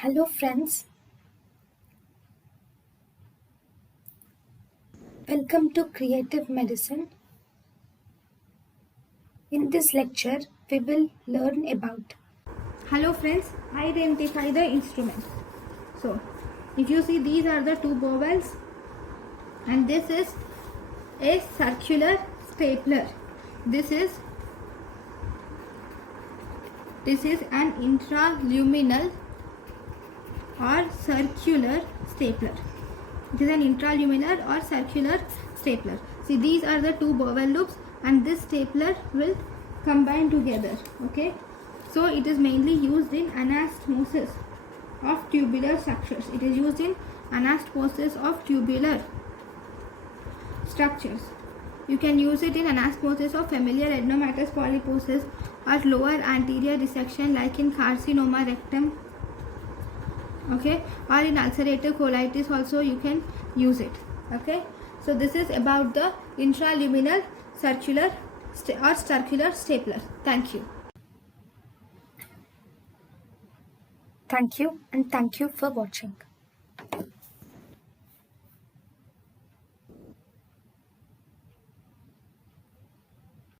Hello friends, welcome to Creative Medicine. In this lecture, we will learn about. Hello friends, identify the instruments. So, if you see, these are the two bowels and this is a circular stapler. This is an intraluminal or circular stapler. It is an intraluminal or circular stapler. See, these are the two bowel loops and this stapler will combine together. Okay. So it is mainly used in anastomosis of tubular structures. It is used in anastomosis of tubular structures. You can use it in anastomosis of familial adenomatous polyposis or lower anterior dissection like in carcinoma rectum. Okay, or in ulcerative colitis also you can use it. Okay, so this is about the intraluminal circular or circular stapler. Thank you. Thank you and thank you for watching.